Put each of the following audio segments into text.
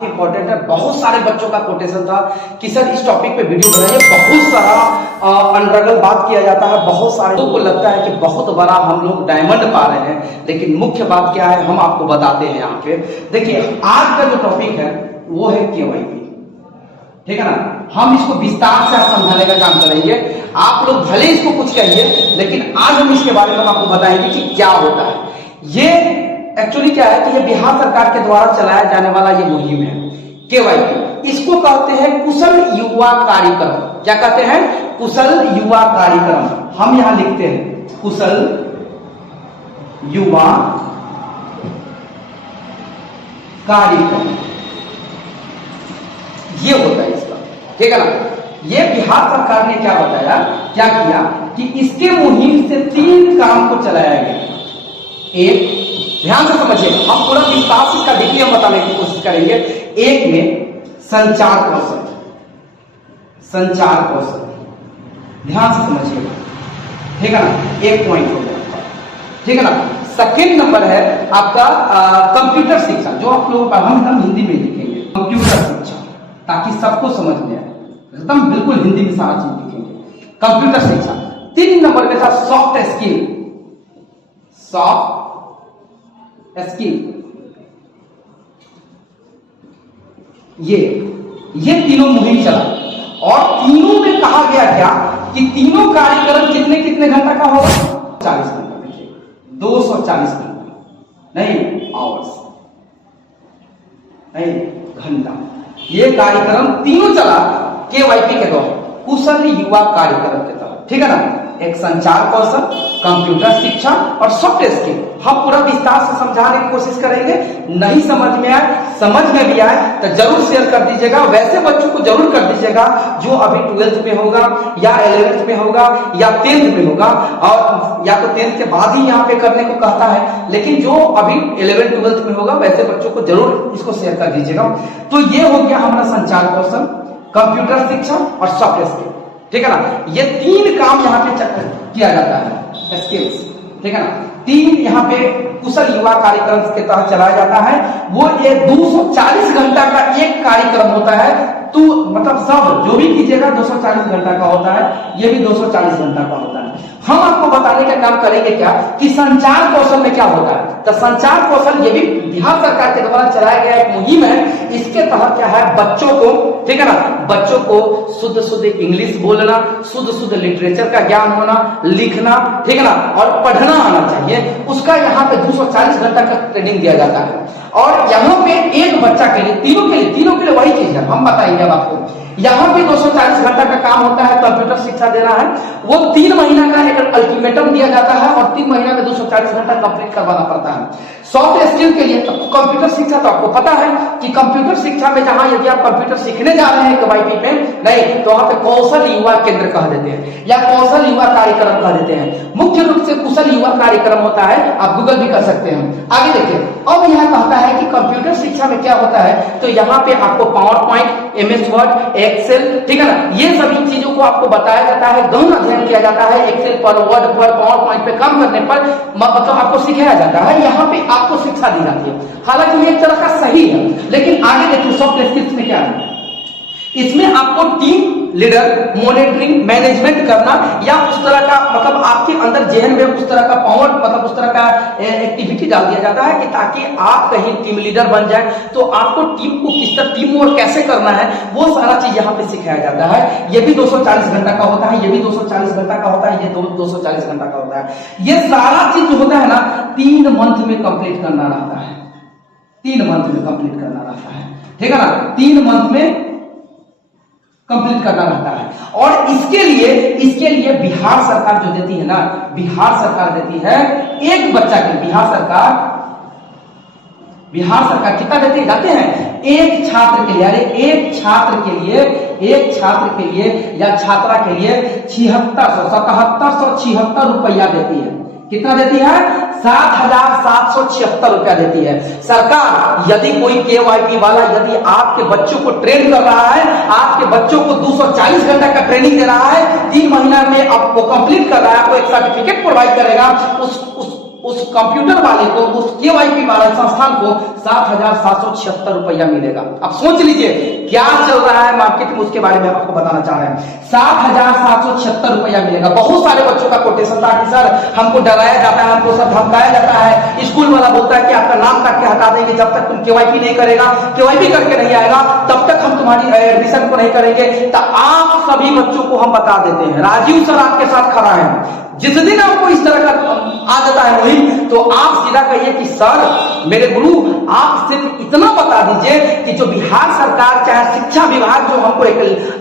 Important है। बहुत सारे बच्चों का कोटेशन था कि सर इस टॉपिक पे वीडियो बनाइए। बहुत सारा अनरगल बात किया जाता है, बहुत सारे लोगों को लगता है कि बहुत बड़ा हम लोग डायमंड पा रहे हैं, लेकिन मुख्य बात क्या है हम आपको बताते हैं यहाँ पे। देखिए आज का जो टॉपिक है वो है केवाईपी, ठीक है ना। हम इसको विस्तार से समझाने का काम करेंगे। आप लोग भले इसको कुछ कहिए, लेकिन आज हम इसके बारे में आपको बताएंगे कि क्या होता है। ये एक्चुअली क्या है कि ये बिहार सरकार के द्वारा चलाया जाने वाला ये मुहिम है केवाईपी। इसको कहते हैं कुशल युवा कार्यक्रम। क्या कहते हैं? कुशल युवा कार्यक्रम। हम यहां लिखते हैं कुशल युवा कार्यक्रम, ये होता है इसका, ठीक है ना। ये बिहार सरकार ने क्या बताया, क्या किया कि इसके मुहिम से 3 काम को चलाया गया। एक, ध्यान से समझिए, हम पूरा विस्तार से इसका डिग्री हम बताने की कोशिश करेंगे। एक में संचार कौशल, संचार कौशल, ध्यान से समझिए, ठीक है ना। एक पॉइंट हो गया, ठीक है ना। सेकेंड नंबर है आपका कंप्यूटर शिक्षा, जो आप लोगों का हम हिंदी में लिखेंगे कंप्यूटर शिक्षा, ताकि सबको समझ में आए, एकदम बिल्कुल हिंदी में सारा चीज लिखेंगे कंप्यूटर शिक्षा। 3 नंबर में था सॉफ्ट स्किल, सॉफ्ट स्किल। ये तीनों मुहिम चला, और तीनों में कहा गया क्या कि तीनों कार्यक्रम कितने कितने घंटा का होगा? 40 घंटा। देखिए 240 घंटा नहीं आवर्स, नहीं घंटा। ये कार्यक्रम तीनों चला केवाईपी के द्वारा, कुशल युवा कार्यक्रम के तहत, ठीक है ना। एक संचार कौशल, कंप्यूटर शिक्षा और सॉफ्ट स्किल। हम पूरा विस्तार से समझाने की कोशिश करेंगे। नहीं समझ में आए, समझ में भी आए तो जरूर शेयर कर दीजिएगा। वैसे बच्चों को जरूर कर दीजिएगा जो अभी 12th में होगा या 11th में होगा या 10th में होगा, और या तो 10th के बाद ही यहाँ पे करने को कहता है, लेकिन जो अभी 11th 12th में होगा वैसे बच्चों को जरूर इसको शेयर कर दीजिएगा। तो ये हो गया हमारा संचार कौशल, कंप्यूटर शिक्षा और सॉफ्ट स्किल, ठीक है ना। ये 3 काम यहाँ पे किया जाता है, स्किल्स, ठीक है ना। 3 यहाँ पे कुशल युवा कार्यक्रम के तहत चलाया जाता है। वो ये 240 घंटा का एक कार्यक्रम होता है। तो मतलब सब जो भी कीजिएगा 240 घंटा का होता है, ये भी 240 घंटा का होता है। हम आपको बताने का काम करेंगे क्या कि संचार कौशल में क्या होता है। तो संचार कौशल ये भी बिहार सरकार के द्वारा चलाया गया एक मुहिम है। इसके तहत क्या है, बच्चों को, ठीक है ना, बच्चों को शुद्ध शुद्ध इंग्लिश बोलना, शुद्ध शुद्ध लिटरेचर का ज्ञान होना, लिखना, ठीक है ना, और पढ़ना आना चाहिए। उसका यहाँ पे 240 घंटा का ट्रेनिंग दिया जाता है। और यहाँ पे एक बच्चा के लिए, तीनों के लिए वही चीज है, हम बताएंगे अब आपको। यहाँ पे 240 घंटा का काम होता है, कंप्यूटर शिक्षा देना है। वो 3 महीना का एक अल्टीमेटम दिया जाता है, और 3 महीना में 240 घंटा कंप्लीट करवाना पड़ता है। सॉफ्ट स्किल के लिए कंप्यूटर शिक्षा, तो आपको पता है कि कंप्यूटर शिक्षा में जहां यदि आप कंप्यूटर सीखने जा रहे हैं केवाईपी पे, नहीं तो वहां पे कौशल युवा केंद्र कह देते हैं या कौशल युवा कार्यक्रम कह देते हैं। मुख्य रूप से कुशल युवा कार्यक्रम होता है, आप गूगल भी कर सकते हैं। आगे देखिए, अब यहाँ कहता है कि कंप्यूटर शिक्षा में क्या होता है, तो यहाँ पे आपको PowerPoint, MS Word, Excel, ठीक है ना, ये सभी चीजों को आपको बताया जाता है, गहन अध्ययन किया जाता है। एक्सेल पर, वर्ड पर, पावर पॉइंट पे काम करने पर मतलब आपको सिखाया जाता है। यहाँ पे आपको शिक्षा दी जाती है। हालांकि ये एक तरह का सही है, लेकिन आगे देखिए सॉफ्ट स्किल्स में क्या है। इसमें आपको टीम लीडर, मॉनिटरिंग, मैनेजमेंट करना, या उस तरह का मतलब आपके अंदर जहन में उस तरह का पावर, मतलब उस तरह का एक्टिविटी डाल दिया जाता है कि ताकि आप कहीं टीम लीडर बन जाए, तो आपको टीम को किस तरह टीम वर्क कैसे करना है, वो सारा चीज यहाँ पे सिखाया जाता है। ये भी 240 घंटा का होता है, ये भी 240 घंटा का होता है, ये 240 घंटा का होता है। ये सारा चीज जो होता है ना 3 मंथ में कंप्लीट करना रहता है, 3 मंथ में कंप्लीट करना रहता है, ठीक है ना। 3 मंथ में कंप्लीट करना रहता है। और इसके लिए बिहार सरकार जो देती है ना, बिहार सरकार देती है एक बच्चा के, बिहार सरकार कितना देती है जाते हैं, एक छात्र के लिए, अरे एक छात्र के लिए या छात्रा के लिए 7776 रुपया देती है। कितना देती है? 7,776 रुपया देती है सरकार। यदि कोई केवाईपी वाला यदि आपके बच्चों को ट्रेन कर रहा है, आपके बच्चों को 240 घंटा का ट्रेनिंग दे रहा है, 3 महीना में आपको कंप्लीट कर रहा है, आपको एक सर्टिफिकेट प्रोवाइड करेगा, उस कंप्यूटर वाले को, उस केवाईपी वाले संस्थान को 7,776 रुपया मिलेगा। अब सोच लीजिए क्या चल रहा है मार्केट में, उसके बारे में आपको बताना चाह रहे हैं। 7,776 रुपया मिलेगा। बहुत सारे बच्चों का कोटेशन था कि सर हमको डराया जाता है, हमको सब धमकाया जाता है, स्कूल वाला बोलता है कि आपका नाम काट के हटा देंगे जब तक तुम केवाईपी नहीं करेगा, केवाईपी करके नहीं आएगा तब तक हम तुम्हारी एडमिशन को नहीं करेंगे। तो आप सभी बच्चों को हम बता देते हैं, राजीव सर आपके साथ खड़ा है। जिस दिन आपको इस तरह का आ जाता है मुहिम, तो आप सीधा कहिए कि सर मेरे गुरु आप सिर्फ इतना बता दीजिए कि जो बिहार सरकार चाहे शिक्षा विभाग जो हमको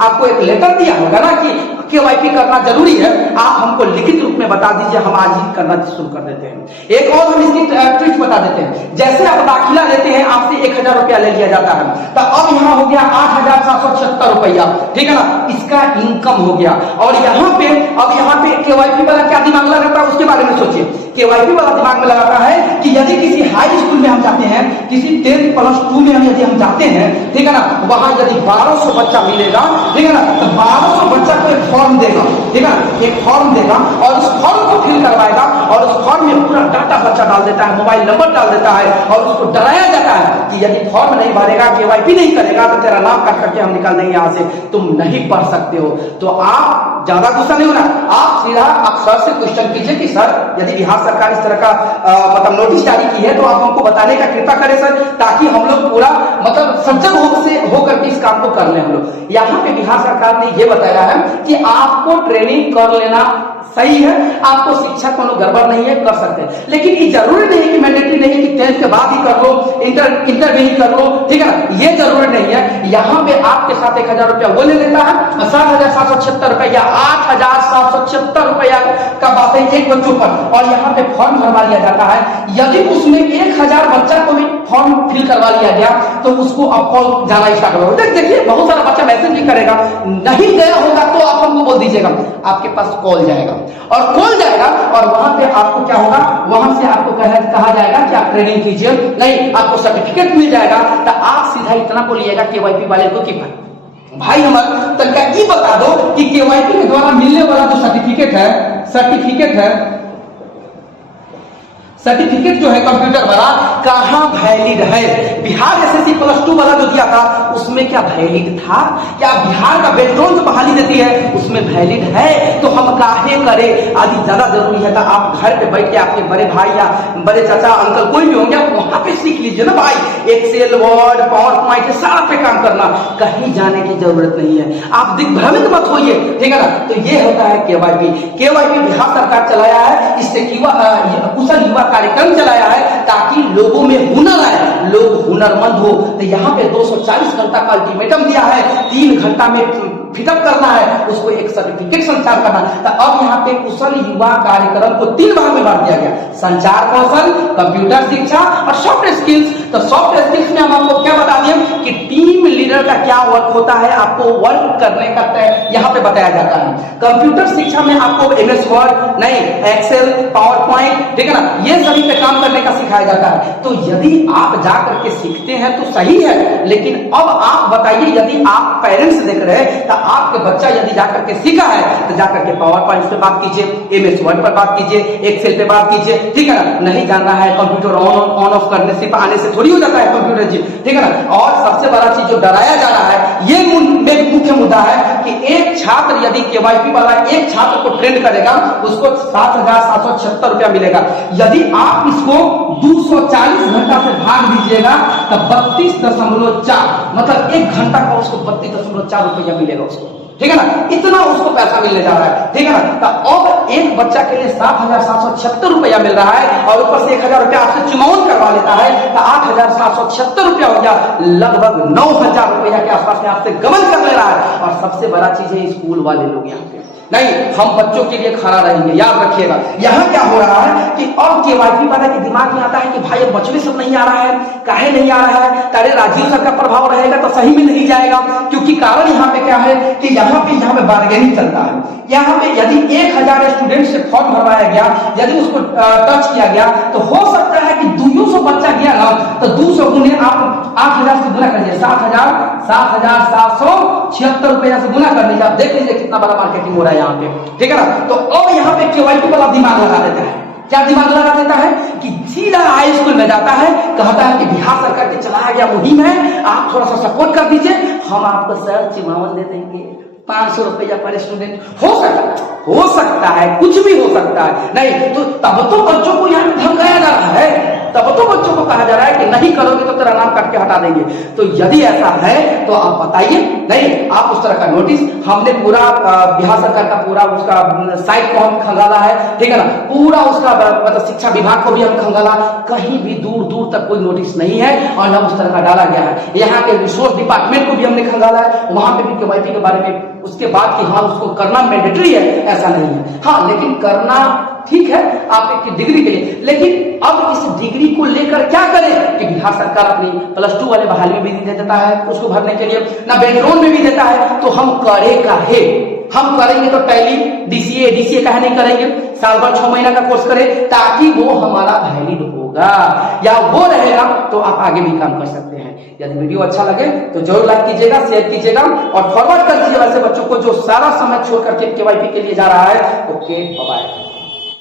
आपको एक लेटर दिया होगा ना कि केवाईपी करना जरूरी है, आप हमको लिखित रूप में बता दीजिए, हम आज ही करना शुरू कर देते हैं। एक और हम इसकी ट्रिक बता देते हैं। जैसे आप दाखिला लेते हैं, आपसे 1,000 रुपया ले लिया जाता है, तो अब यहाँ हो गया 8,776 रुपया, ठीक है ना, इसका इनकम हो गया। और यहाँ पे अब यहाँ पे केवाईपी वाला क्या दिमाग लगाता है उसके बारे में सोचिए। केवाईपी वाला दिमाग में लगाता है कि यदि किसी हाई स्कूल में हम जाते हैं, किसी 10+2 में यदि हम जाते हैं, ठीक है ना, वहां यदि 1200 बच्चा मिलेगा, ठीक है ना, तो 1200 बच्चा को एक फॉर्म देगा, ठीक है, एक फॉर्म देगा और उस फॉर्म को फिल करवाएगा और उस फॉर्म में पूरा डाटा बच्चा डाल देता है, मोबाइल नंबर डाल देता है और उसको डराया जाता है कि यदि फॉर्म नहीं भरेगा, केवाईपी नहीं करेगा तो तेरा नाम काट करके हम निकाल देंगे यहाँ से, तुम नहीं पढ़ सकते हो। तो आप ज्यादा गुस्सा नहीं होना, आप सीधा आप सर से क्वेश्चन कीजिए कि सर यदि बिहार सरकार इस तरह का मतलब नोटिस जारी की है तो आप हमको बताने का कृपा करें सर, ताकि हम लोग पूरा मतलब सजग होकर के इस काम को कर लें हम लोग। यहाँ पे बिहार सरकार ने ये बताया है कि आपको ट्रेनिंग कर लेना सही है, आपको शिक्षा कोनो गड़बड़ नहीं है, कर सकते हैं, लेकिन ये जरूरी नहीं है कि मैंडेटरी नहीं है कि 10th के बाद ही कर लो, इंटर भी कर लो, ठीक है ना, ये जरूरी नहीं है। यहाँ पे आपके साथ 1,000 रुपया वो ले लेता है, 7,776 रुपया 8,776 रुपया का बात है एक बच्चों पर, और यहाँ पे फॉर्म भरवा लिया जाता है। यदि उसमें 1,000 बच्चा को भी फॉर्म फिल करवा लिया गया तो उसको अब कॉल जाना स्टार्ट होगा। देखिए बहुत सारा बच्चा मैसेज भी करेगा, नहीं गया होगा तो आप हमको बोल दीजिएगा, आपके पास कॉल जाएगा और कॉल जाएगा और वहां पे आपको क्या होगा, वहां से आपको कहा जाएगा कि आप ट्रेनिंग कीजिए, नहीं आपको सर्टिफिकेट मिल जाएगा। तो आप सीधा इतना बोलिएगा केवाईपी वाले को कि भाई हमारा तनका ये बता दो कि केवाईपी के द्वारा मिलने वाला जो सर्टिफिकेट जो है कंप्यूटर वाला कहां वैलिड है। बिहार SSC +2 वाला जो दिया था उसमें क्या वैलिड था, क्या बिहार का बेटरॉन जो बहाली देती है उसमें वैलिड है, तो हम काहे करें। आदि ज्यादा जरूरी है तो आप घर पे बैठ के आपके बड़े भाई या बड़े चाचा अंकल कोई भी होंगे, आप वहां पे सीख लीजिए ना भाई, एक्सेल वर्ड पावर पॉइंट सारा पे काम करना, कहीं जाने की जरूरत नहीं है, आप दिग्भ्रमित मत होइए, ठीक है ना। तो ये होता है केवाईपी बिहार सरकार चलाया है, इससे कुशल युवा कार्यक्रम चलाया है ताकि लोगों में हुनर आए, लोग हुनरमंद हो। तो यहाँ पे 240 घंटा का अल्टीमेटम दिया है, 3 घंटा में फिटअप करना है, उसको एक सर्टिफिकेट संचार करना। तो अब यहाँ पे कुशल युवा कार्यक्रम को 3 भाग में बांट दिया गया, संचार कौशल, कंप्यूटर शिक्षा और सॉफ्ट स्किल्स। तो सॉफ्ट स्किल्स में हम आपको क्या बता दिए कि टीम लीडर का क्या वर्क होता है, आपको वर्क करने का यहाँ पे बताया जाता है। कंप्यूटर शिक्षा में आपको MS वर्ड नहीं, एक्सेल, पावर पॉइंट, ठीक है ना, ये सभी पे काम करने का सिखाया जाता है। तो यदि आप जा करके सीखते हैं तो सही है, लेकिन अब आप बताइए यदि आप पेरेंट्स देख रहे हैं तो आपके बच्चा यदि जाकर के सीखा है तो जाकर के पावर पॉइंट पे बात कीजिए, MS वर्ड पर बात कीजिए, एक्सेल पे बात कीजिए, ठीक है ना। नहीं जानना है कंप्यूटर ऑन ऑफ करने से आने से थोड़ी हो जाता है कंप्यूटर जी, ठीक है ना। और सबसे बड़ा चीज जो डराया जा रहा है, ये मुख्य मुद्दा है कि एक छात्र यदि केवाईपी वाला एक छात्र को ट्रेन करेगा उसको 7,776 रुपया मिलेगा। यदि आप इसको 240 घंटा से भाग दीजिएगा तो 32.4 मतलब 1 घंटा का उसको 32.4 रुपया मिलेगा उसको, ठीक है ना, इतना उसको पैसा मिलने जा रहा है, ठीक है ना। तो अब एक बच्चा के लिए 7,776 रुपया मिल रहा है और ऊपर से 1,000 रुपया आपसे चुमावन करवा लेता है, तो 8,776 रुपया हो गया, लगभग 9,000 रुपया के आसपास में आपसे गबन कर ले रहा है। और सबसे बड़ा चीज है स्कूल वाले लोग यहाँ पे नहीं, हम बच्चों के लिए खड़ा रहेंगे, याद रखिएगा। यहाँ क्या हो रहा है कि अब केवाईपी वाले के दिमाग में आता है कि भाई बच्चे सब नहीं आ रहा है, काहे नहीं आ रहा है, तारे राजीव सर का प्रभाव रहेगा तो सही में नहीं जाएगा, क्योंकि कारण यहाँ पे क्या है कि यहाँ पे बार्गेनिंग चलता है। यहाँ पे यदि 1,000 स्टूडेंट से फॉर्म भरवाया गया, यदि उसको टच किया गया तो हो सकता है कि 200 बच्चा गया ना, तो 200 गुने आप 8,000 से गुना करिए, 7,776 रुपया से गुना कर लीजिए, आप देख लीजिए कितना बड़ा मार्केटिंग हो रहा है यहाँ पे, ठीक है ना। तो अब यहाँ पे केवाईपी वाला दिमाग लगा देता है, क्या दिमाग लगा देता है कि सीधा हाई स्कूल में जाता है, कहता है कि बिहार सरकार की चलाया गया मुहिम है, आप थोड़ा सा सपोर्ट कर दीजिए, हम आपको सर चिमावन दे देंगे 500 रुपया पर स्टूडेंट। हो सकता है कुछ भी हो सकता है। नहीं तो तब तो बच्चों को यहाँ धमकाया जा रहा है, तब तो बच्चों को कहा जा रहा है कि नहीं करोगे तो तेरा नाम काट के हटा देंगे। तो यदि ऐसा है तो आप बताइए। नहीं, आप उस तरह का नोटिस, हमने पूरा बिहार सरकार का पूरा उसका साइट को हम खंगाला है, ठीक है ना, पूरा उसका मतलब शिक्षा विभाग को भी हम खंगाला, कहीं भी दूर दूर तक कोई नोटिस नहीं है और न उस तरह का डाला गया है। यहाँ के रिसोर्स डिपार्टमेंट को भी हमने खंगाला है, वहां पे भी केवाईसी के बारे में उसके बाद कि हाँ उसको करना मैंडेटरी है, ऐसा नहीं है। हाँ, लेकिन करना ठीक है आप एक डिग्री के लिए, लेकिन अब इस डिग्री को लेकर क्या करें कि बिहार सरकार अपनी +2 वाले बहाली में भी दे देता है उसको भरने के लिए, ना बैकग्राउंड में भी देता है, तो हम करे काहे? हम करेंगे तो टैली डीसीए काहे नहीं करेंगे, साल भर 6 महीना का कोर्स करें ताकि वो हमारा वैलिड होगा या वो रहेगा तो आप आगे भी काम कर सकते हैं। यदि वीडियो अच्छा लगे तो जरूर लाइक कीजिएगा, शेयर कीजिएगा और फॉरवर्ड कर दीजिएगा ऐसे बच्चों को जो सारा समय छोड़ करके केवाईसी के लिए जा रहा है। Okay, bye.